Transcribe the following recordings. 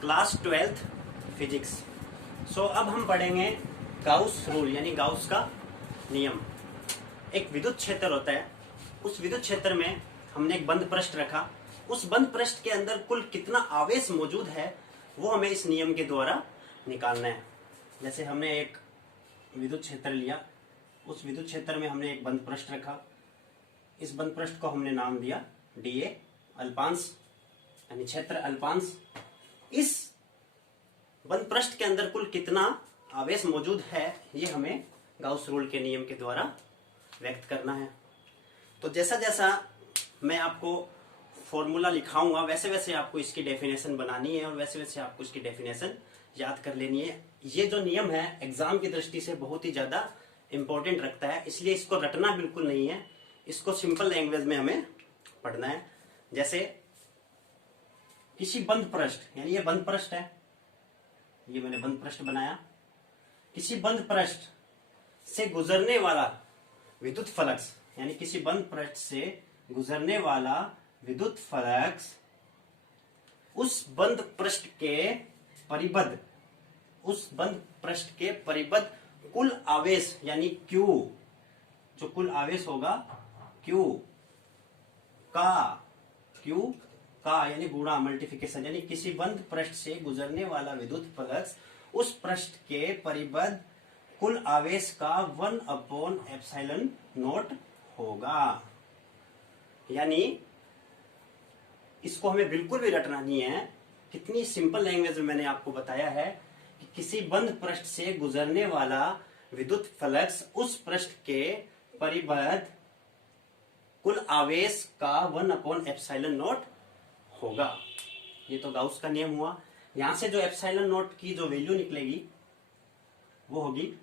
Class 12th physics. अब हम पढ़ेंगे गाउस रूल यानी गाउस का नियम। एक विद्युत क्षेत्र होता है, उस विद्युत क्षेत्र में हमने एक बंद पृष्ठ रखा। उस बंद पृष्ठ के अंदर कुल कितना आवेश मौजूद है वो हमें इस नियम के द्वारा निकालना है। जैसे हमने एक विद्युत क्षेत्र लिया, उस विद्युत क्षेत्र में हमने एक बंद पृष्ठ रखा। इस बंद पृष्ठ को हमने नाम दिया dA अल्पांश यानी क्षेत्र अल्पांश। इस बंद पृष्ठ के अंदर कुल कितना आवेश मौजूद है ये हमें गाउस रूल के नियम के द्वारा व्यक्त करना है। तो जैसा जैसा मैं आपको फॉर्मूला लिखाऊंगा वैसे वैसे आपको इसकी डेफिनेशन बनानी है और वैसे वैसे आपको इसकी डेफिनेशन याद कर लेनी है। ये जो नियम है एग्जाम की दृष्टि से बहुत ही ज्यादा इंपॉर्टेंट रखता है, इसलिए इसको रटना बिल्कुल नहीं है, इसको सिंपल लैंग्वेज में हमें पढ़ना है। जैसे किसी बंद पृष्ठ यानी ये बंद पृष्ठ है, ये मैंने बंद पृष्ठ बनाया। किसी बंद पृष्ठ से गुजरने वाला विद्युत फ्लक्स यानी किसी बंद पृष्ठ से गुजरने वाला विद्युत फ्लक्स उस बंद पृष्ठ के परिबद्ध कुल आवेश यानी Q, जो कुल आवेश होगा Q का यानी गुणा मल्टीप्लिकेशन, यानी किसी बंद पृष्ठ से गुजरने वाला विद्युत फ्लक्स उस पृष्ठ के परिबद्ध कुल आवेश का 1/ε0 होगा। यानी इसको हमें बिल्कुल भी रटना नहीं है। कितनी सिंपल लैंग्वेज में मैंने आपको बताया है कि किसी बंद पृष्ठ से गुजरने वाला विद्युत फ्लक्स उस पृष्ठ के परिबद्ध कुल आवेश का 1/ε0 होगा। ये तो गाउस का नियम हुआ। यहां से जो ε0 की जो वैल्यू निकलेगी वो होगी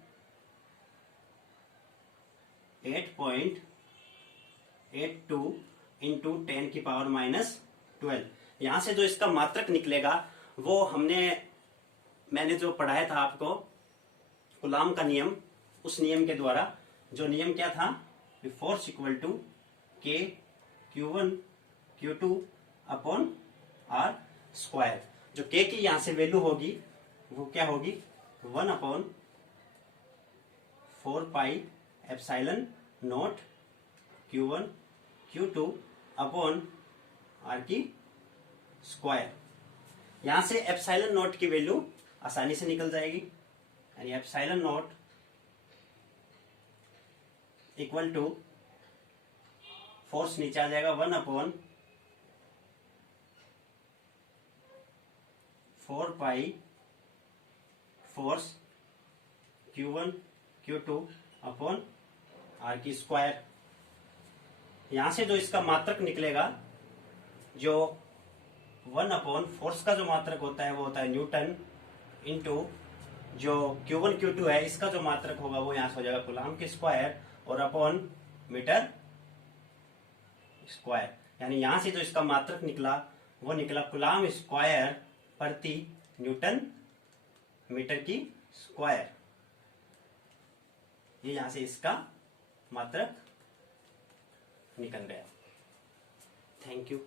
8.82 इंटू 10⁻⁻12। यहां से जो इसका मात्रक निकलेगा वो मैंने जो पढ़ाया था आपको कूलाम का नियम, उस नियम के द्वारा। जो नियम क्या था, force equal to K Q1 Q2 upon R square. जो K की यहां से वैल्यू होगी वो क्या होगी 1/4πε0 Q1 Q2 अपॉन R की स्क्वायर। यहां से ε0 की वैल्यू आसानी से निकल जाएगी, यानी ε0 इक्वल टू फोर्स नीचे आ जाएगा 1/4π force Q1 Q2 upon R की स्क्वायर। यहां से जो इसका मात्रक निकलेगा, जो 1/, फोर्स का जो मात्रक होता है वो होता है न्यूटन, इंटू जो Q1 Q2 है इसका जो मात्रक होगा वो यहां से हो जाएगा कूलाम के स्क्वायर और अपॉन मीटर स्क्वायर। यानी यहां से जो इसका मात्रक निकला वो निकला कूलाम स्क्वायर प्रति न्यूटन मीटर की स्क्वायर। ये यहां से इसका मात्रक निकल गया। Thank you.